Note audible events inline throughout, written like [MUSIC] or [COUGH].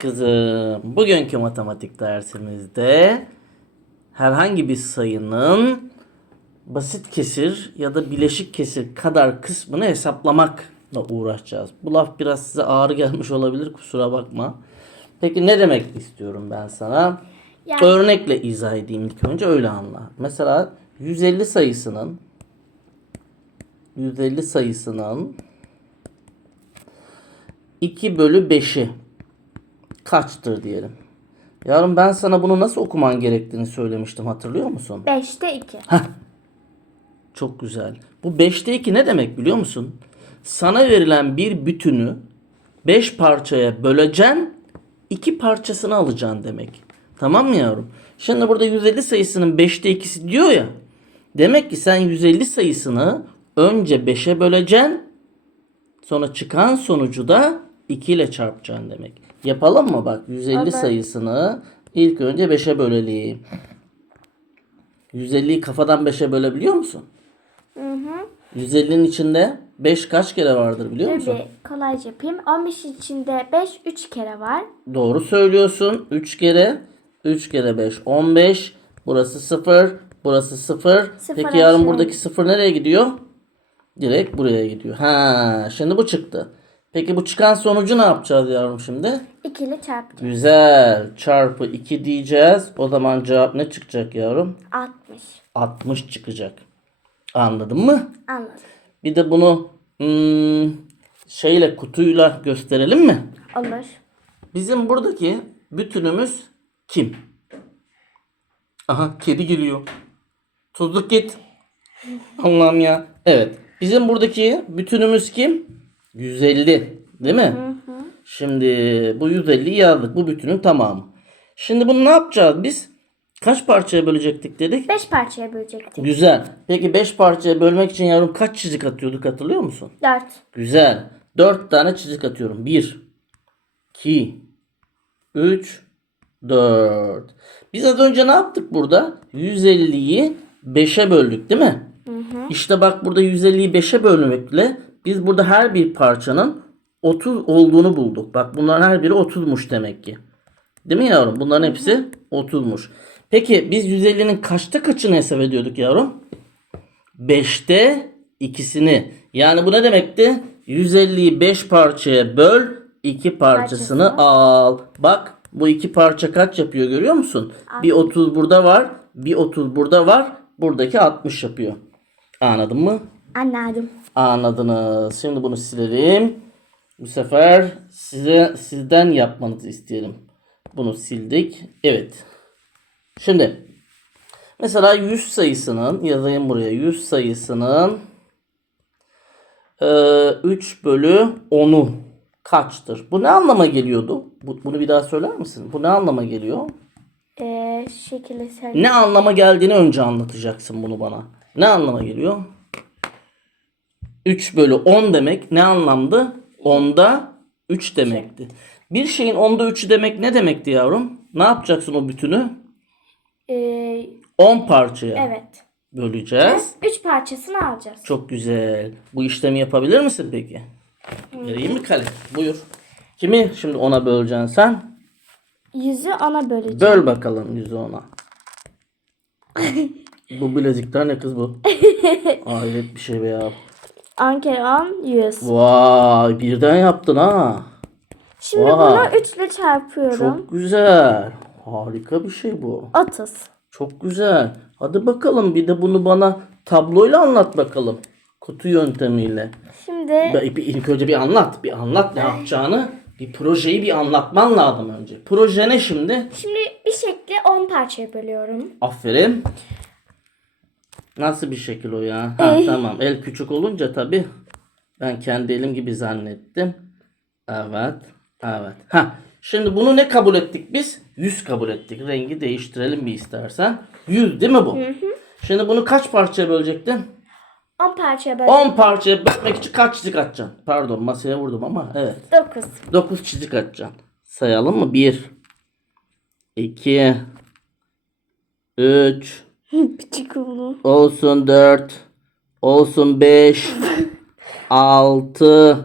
Kızım, bugünkü matematik dersimizde herhangi bir sayının basit kesir ya da bileşik kesir kadar kısmını hesaplamakla uğraşacağız. Bu laf biraz size ağır gelmiş olabilir kusura bakma. Peki ne demek istiyorum ben sana? Yani- Örnekle izah edeyim ilk önce öyle anla. Mesela 150 sayısının 150 sayısının 2 bölü 5'i kaçtır diyelim. Yarın ben sana bunu nasıl okuman gerektiğini söylemiştim hatırlıyor musun? 5'te 2. Çok güzel. Bu 5'te 2 ne demek biliyor musun? Sana verilen bir bütünü 5 parçaya böleceksin, 2 parçasını alacaksın demek. Tamam mı yavrum? Şimdi burada 150 sayısının 5'te 2'si diyor ya. Demek ki sen 150 sayısını önce 5'e böleceksin, sonra çıkan sonucu da 2 ile çarpacaksın demek. Yapalım mı bak 150 Olur. sayısını ilk önce 5'e bölelim. 150'yi kafadan 5'e bölebiliyor musun? Hı hı. 150'nin içinde 5 kaç kere vardır biliyor Dur musun? kolayca yapayım. 15 içinde 5 3 kere var. Doğru söylüyorsun. 3 kere 3 kere 5 15. Burası 0. Burası 0. Sıfır Peki yarın aşağı. buradaki 0 nereye gidiyor? Direkt buraya gidiyor. Ha, şimdi bu çıktı. Peki bu çıkan sonucu ne yapacağız yavrum şimdi? 2 ile çarpacağım. Güzel. Çarpı 2 diyeceğiz. O zaman cevap ne çıkacak yavrum? 60. 60 çıkacak. Anladın mı? Anladım. Bir de bunu hmm, şeyle kutuyla gösterelim mi? Olur. Bizim buradaki bütünümüz kim? Aha kedi geliyor. Tuzluk git. Allah'ım ya. Evet. Bizim buradaki bütünümüz kim? 150. Değil mi? Şimdi bu 150'yi yazdık. Bu bütünün tamamı. Şimdi bunu ne yapacağız biz? Kaç parçaya bölecektik dedik? 5 parçaya bölecektik. Güzel. Peki 5 parçaya bölmek için yavrum kaç çizik atıyorduk hatırlıyor musun? 4. Güzel. 4 tane çizik atıyorum. 1, 2, 3, 4. Biz az önce ne yaptık burada? 150'yi 5'e böldük değil mi? İşte bak burada 150'yi 5'e bölmekle biz burada her bir parçanın 30 olduğunu bulduk. Bak bunların her biri 30'muş demek ki. Değil mi yavrum? Bunların hepsi 30'muş. Peki biz 150'nin kaçta kaçını hesap ediyorduk yavrum? 5'te ikisini. Yani bu ne demekti? 150'yi 5 parçaya böl, 2 parçasını Parçasını. al. Bak bu iki parça kaç yapıyor görüyor musun? Bir 30 burada var, bir 30 burada var. Buradaki 60 yapıyor. Anladın mı? Anladım. Anladınız. Şimdi bunu silelim. Bu sefer size sizden yapmanızı isteyelim. Bunu sildik. Evet. Şimdi mesela 100 sayısının yazayım buraya 100 sayısının eee, 3 bölü 10'u kaçtır? Bu ne anlama geliyordu? Bu- bunu bir daha söyler misin? Bu ne anlama geliyor? Ee, şekilde sen. Ne anlama geldiğini önce anlatacaksın bunu bana. Ne anlama geliyor? 3 bölü 10 demek ne anlamdı? 10'da 3 demekti. Bir şeyin 10'da 3'ü demek ne demekti yavrum? Ne yapacaksın o bütünü? Ee, 10 parçaya evet. böleceğiz. 3 parçasını alacağız. Çok güzel. Bu işlemi yapabilir misin peki? Vereyim mi kalem? Buyur. Kimi şimdi ona böleceksin sen? Yüzü ona böleceğim. Böl bakalım yüzü ona. bu bilezikler ne kız bu? [LAUGHS] Hayret bir şey be ya. 10 kere 10 100. Vay birden yaptın ha. Şimdi Vay. bunu 3 ile çarpıyorum. Çok güzel. Harika bir şey bu. 30. Çok güzel. Hadi bakalım bir de bunu bana tabloyla anlat bakalım. Kutu yöntemiyle. Şimdi bir- İlk önce bir anlat. Bir anlat ne yapacağını. Bir projeyi bir anlatman lazım önce. Proje ne şimdi? şimdi bir şekli 10 parçaya bölüyorum. Aferin. Nasıl bir şekil o ya? Ha, tamam. El küçük olunca tabii. Ben kendi elim gibi zannettim. Evet. Evet. Ha. Şimdi bunu ne kabul ettik biz? 100 kabul ettik. Rengi değiştirelim bir istersen. 100 değil mi bu? Şimdi bunu kaç parçaya bölecektin? 10 parçaya böl. 10 parçaya bölmek için kaç çizik atacaksın? Pardon masaya vurdum ama evet. 9. 9 çizik atacaksın. Sayalım mı? 1 2 3 [LAUGHS] Küçük bunu. Olsun 4. Olsun 5. 6.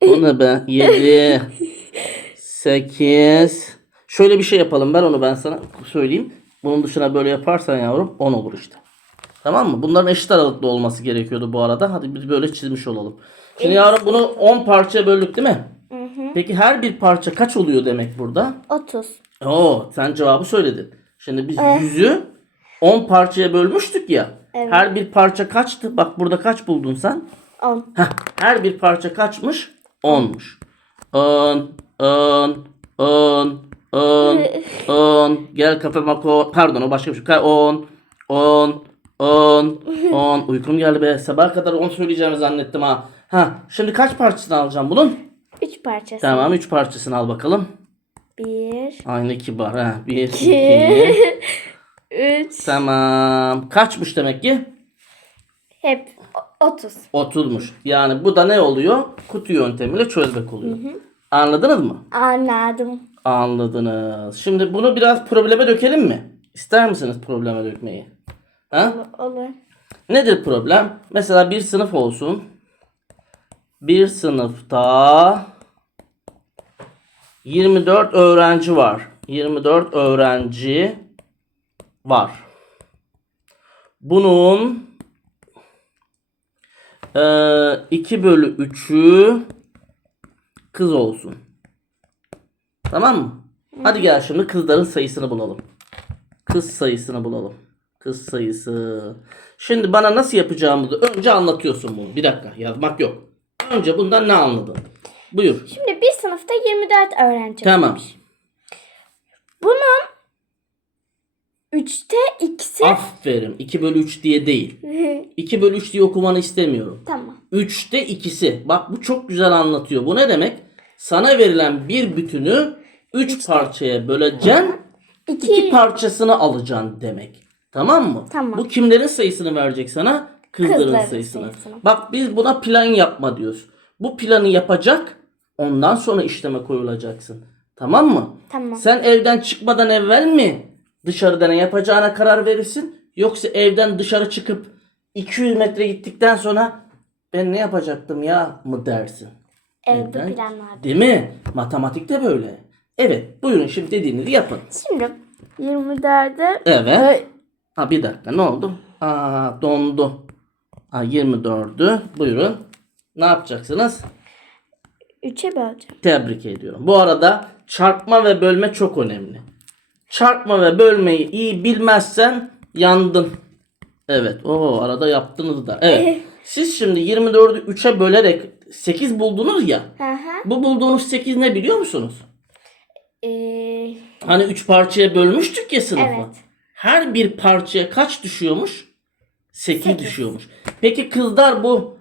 O ne be? 7. 8. [LAUGHS] Şöyle bir şey yapalım. Ben onu ben sana söyleyeyim. Bunun dışına böyle yaparsan yavrum 10 olur işte. Tamam mı? Bunların eşit aralıklı olması gerekiyordu bu arada. Hadi biz böyle çizmiş olalım. Şimdi yavrum bunu 10 parçaya böldük değil mi? Peki her bir parça kaç oluyor demek burada? 30. Oo, sen cevabı söyledin. Şimdi biz yüzü 10 parçaya bölmüştük ya. Evet. Her bir parça kaçtı? Bak burada kaç buldun sen? 10. Heh, her bir parça kaçmış? 10'muş. 10, 10, 10, 10, 10. Gel kafama ko... Pardon o başka bir şey. 10, 10, 10, 10. Uykum geldi be. Sabaha kadar 10 söyleyeceğimi zannettim ha. Ha, şimdi kaç parçasını alacağım bunun? 3 parçası. Tamam 3 parçasını al bakalım. 1, Aynı kibar ha. 1, 2, 2, 3. Tamam. Kaçmış demek ki? Hep o- 30. 30'muş. Yani bu da ne oluyor? Kutu yöntemiyle çözmek oluyor. Anladınız mı? Anladım. Anladınız. Şimdi bunu biraz probleme dökelim mi? İster misiniz probleme dökmeyi? Ha? Olur. Nedir problem? Mesela bir sınıf olsun. Bir sınıfta 24 öğrenci var. 24 öğrenci var. Bunun eee 2 bölü 3'ü kız olsun. Tamam mı? Hadi gel şimdi kızların sayısını bulalım. Kız sayısını bulalım. Kız sayısı. Şimdi bana nasıl yapacağımızı önce anlatıyorsun bunu. Bir dakika yazmak yok. Önce bundan ne anladın? Buyur. Şimdi bir sınıfta 24 öğrenci Tamam. varmış. Bunun 3'te ikisi Aferin. 2 bölü 3 diye değil. [LAUGHS] 2 bölü 3 diye okumanı istemiyorum. tamam. 3'te ikisi. Bak bu çok güzel anlatıyor. Bu ne demek? Sana verilen bir bütünü 3 parçaya böleceksin. 2 2 parçasını alacaksın demek. Tamam mı? Tamam. Bu kimlerin sayısını verecek sana? Kızların, Kızların sayısını. sayısını. Bak biz buna plan yapma diyoruz. Bu planı yapacak. Ondan sonra işleme koyulacaksın. Tamam mı? Tamam. Sen evden çıkmadan evvel mi dışarıda ne yapacağına karar verirsin? Yoksa evden dışarı çıkıp 200 metre gittikten sonra ben ne yapacaktım ya mı dersin? Evde Evden- planlar. Değil mi? Matematikte böyle. Evet buyurun şimdi dediğinizi yapın. Şimdi 24'ü Evet. Ha bir dakika ne oldu? Aa dondu. Ha 24'ü buyurun. Ne yapacaksınız? 3'e böleceğim. Tebrik ediyorum. Bu arada çarpma ve bölme çok önemli. Çarpma ve bölmeyi iyi bilmezsen yandın. Evet. O arada yaptınız da. Evet. Siz şimdi 24'ü 3'e bölerek 8 buldunuz ya. Hı hı. Bu bulduğunuz 8 ne biliyor musunuz? Ee, Hani 3 parçaya bölmüştük ya sınıfı. Evet. Her bir parçaya kaç düşüyormuş? 8, Sekiz. düşüyormuş. Peki kızlar bu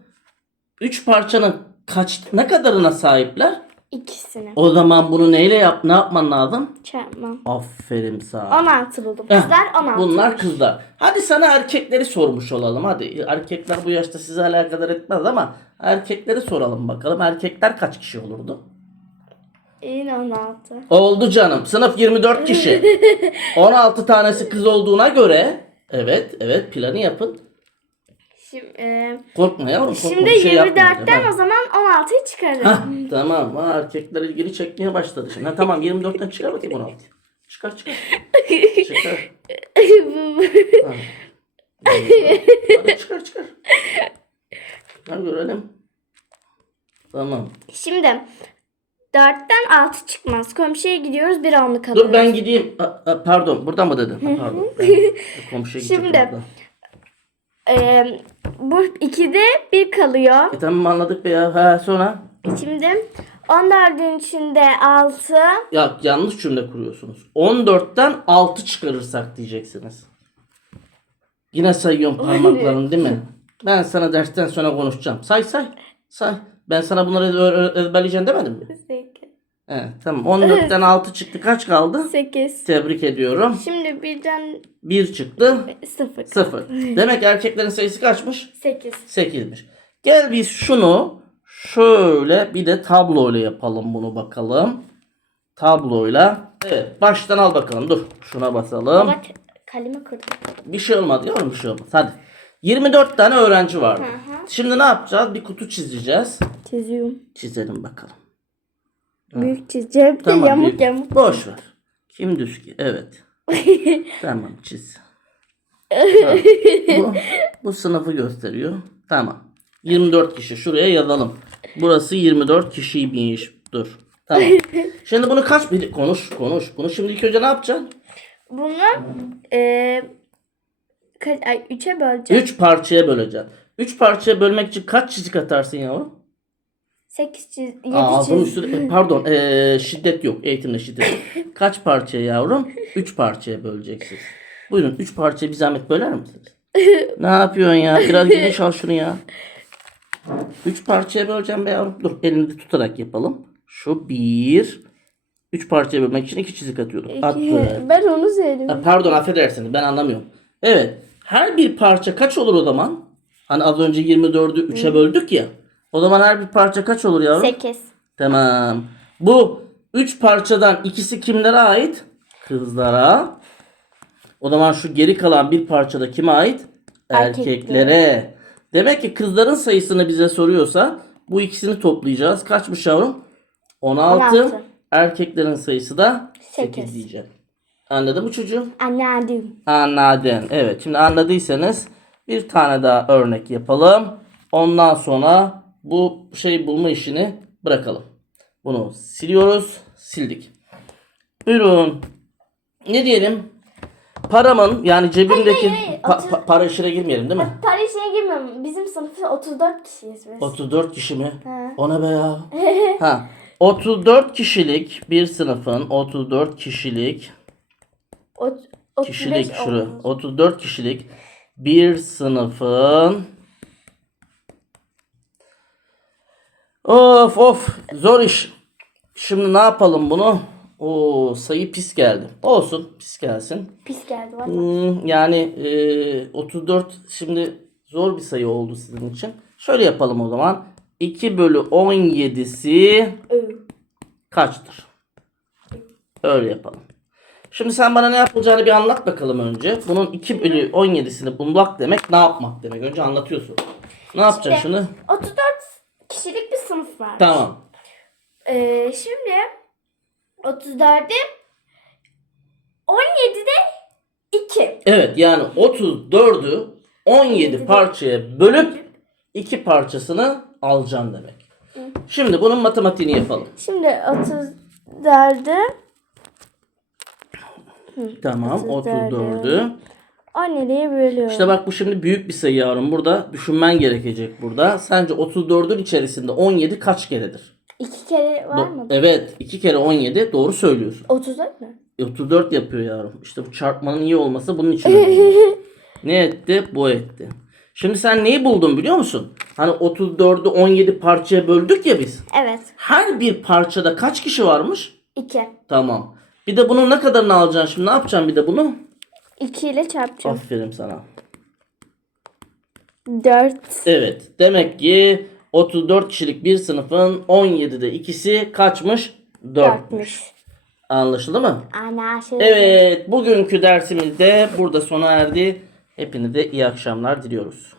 3 parçanın kaç ne kadarına sahipler? İkisini O zaman bunu neyle yap ne yapman lazım? çarpmam. Aferin sana. 16 buldum. Heh, Kızlar 16. Bunlar kızlar. Hadi sana erkekleri sormuş olalım. Hadi erkekler bu yaşta sizi alakadar etmez ama erkekleri soralım bakalım. Erkekler kaç kişi olurdu? Yine 16. Oldu canım. Sınıf 24 kişi. [LAUGHS] 16 tanesi kız olduğuna göre evet evet planı yapın. Şimdi, e, Korkma yavrum. Korkma, şimdi şey 24'ten yapmayacağım. o zaman 16'yı çıkarırım. Ha, tamam. Ha, erkekler ilgili çekmeye başladı şimdi. Ha, tamam 24'ten çıkar bakayım 16. Çıkar çıkar. Çıkar. [LAUGHS] Ha. Hadi çıkar çıkar. Ha, görelim. Tamam. Şimdi 4'ten 6 çıkmaz. Komşuya gidiyoruz bir onluk alıyoruz. Dur ben gideyim. A- a- pardon buradan mı dedin? Ha, Pardon. Ben komşuya gidecektim Şimdi-. E, bu 2'de 1 kalıyor. E, tamam anladık be ya. Ha, sonra? Şimdi 14'ün içinde 6. Ya yanlış cümle kuruyorsunuz. 14'ten 6 çıkarırsak diyeceksiniz. Yine sayıyorum parmaklarını değil mi? Ben sana dersten sonra konuşacağım. Say say. Say. Ben sana bunları ezberleyeceksin demedim mi? 8. Evet tamam. 14'ten 6 [LAUGHS] çıktı. Kaç kaldı? 8. Tebrik ediyorum. Şimdi birden 1 çıktı. 0. 0. [LAUGHS] Demek erkeklerin sayısı kaçmış? 8. 8'miş. Gel biz şunu şöyle bir de tabloyla yapalım bunu bakalım. Tabloyla. Evet baştan al bakalım. Dur şuna basalım. Bak kalemi kırdım. Bir şey olmadı yavrum bir şey olmaz. Hadi. 24 tane öğrenci vardı. Şimdi ne yapacağız? Bir kutu çizeceğiz. Çiziyorum. Çizelim bakalım. Büyük çizeceğim. De Tamam. yamuk büyük. yamuk. Boş ver. Kim düz ki? Evet. [LAUGHS] tamam çiz. Tamam. Bu, bu sınıfı gösteriyor. Tamam. 24 kişi. Şuraya yazalım. Burası 24 kişiymiş. Dur. Tamam. [LAUGHS] Şimdi bunu kaç bir konuş konuş. Bunu şimdi ilk önce ne yapacaksın? Bunu e, kaç, ay, üçe böleceğim. 3 parçaya böleceksin. 3 parçaya bölmek için kaç çizik atarsın yavrum? Sekiz çiz, yedi Aa, çiz. bunun üstüne, pardon ee, şiddet yok. Eğitimde şiddet yok. [LAUGHS] Kaç parçaya yavrum? 3 parçaya böleceksiniz. Buyurun 3 parçaya bir zahmet böler misiniz? ne yapıyorsun ya? Biraz geniş [LAUGHS] al şunu ya. 3 parçaya böleceğim be yavrum. Dur elini tutarak yapalım. Şu bir. 3 parçaya bölmek için 2 çizik atıyorum. İki. [LAUGHS] Ben onu söyledim. Ha, Pardon affedersiniz ben anlamıyorum. Evet. Her bir parça kaç olur o zaman? Hani az önce 24'ü 3'e böldük ya. O zaman her bir parça kaç olur yavrum? Sekiz. Tamam. Bu 3 parçadan ikisi kimlere ait? Kızlara. O zaman şu geri kalan bir parçada kime ait? Erkeklere. Erkeklere. Demek ki kızların sayısını bize soruyorsa bu ikisini toplayacağız. Kaçmış yavrum? 16. 16. Erkeklerin sayısı da 8 Sekiz. diyeceğim. Anladın mı çocuğum? Anladım. Anladın. Evet şimdi anladıysanız bir tane daha örnek yapalım. Ondan sonra bu şey bulma işini bırakalım. Bunu siliyoruz. Sildik. Buyurun. Ne diyelim? Paramın yani cebimdeki hayır, hayır. Pa- pa- para işine girmeyelim değil mi? Para işine girmiyorum. Bizim sınıfta 34 kişiyiz biz. 34 kişi mi? He. O ne be ya? [LAUGHS] ha. 34 kişilik bir sınıfın 34 kişilik 35 kişilik şuru. oldu. 34 kişilik bir sınıfın Of of zor iş. Şimdi ne yapalım bunu? O sayı pis geldi. Olsun pis gelsin. Pis geldi valla. Hmm, yani e, 34 şimdi zor bir sayı oldu sizin için. Şöyle yapalım o zaman. 2 bölü 17'si Öv. kaçtır? Öyle yapalım. Şimdi sen bana ne yapılacağını bir anlat bakalım önce. Bunun 2 bölü 17'sini bulmak demek ne yapmak demek? Önce anlatıyorsun. Ne yapacaksın şimdi? 34 kişilik bir sınıf var. Tamam. Ee, şimdi 34'e 17'de 2. Evet yani 34'ü 17 parçaya bölüp 2 parçasını alacaksın demek. Şimdi bunun matematiğini yapalım. Şimdi 34'ü Tamam 34'ü. 34'ü. 17'ye bölüyorum. İşte bak bu şimdi büyük bir sayı yavrum. Burada düşünmen gerekecek burada. Sence 34'ün içerisinde 17 kaç keredir? 2 kere var Do- mı? evet 2 kere 17 doğru söylüyorsun. 34 mü? E, 34 yapıyor yavrum. İşte bu çarpmanın iyi olması bunun için önemli. [LAUGHS] ne etti? Bu etti. Şimdi sen neyi buldun biliyor musun? Hani 34'ü 17 parçaya böldük ya biz. Evet. Her bir parçada kaç kişi varmış? 2. Tamam. Bir de bunun ne kadarını alacaksın şimdi? Ne yapacaksın bir de bunu? 2 ile çarpacağım. Aferin sana. 4. Evet. Demek ki 34 kişilik bir sınıfın 17'de ikisi kaçmış? 4'müş. Anlaşıldı mı? Anlaşıldı. Evet. Bugünkü dersimiz de burada sona erdi. Hepinize iyi akşamlar diliyoruz.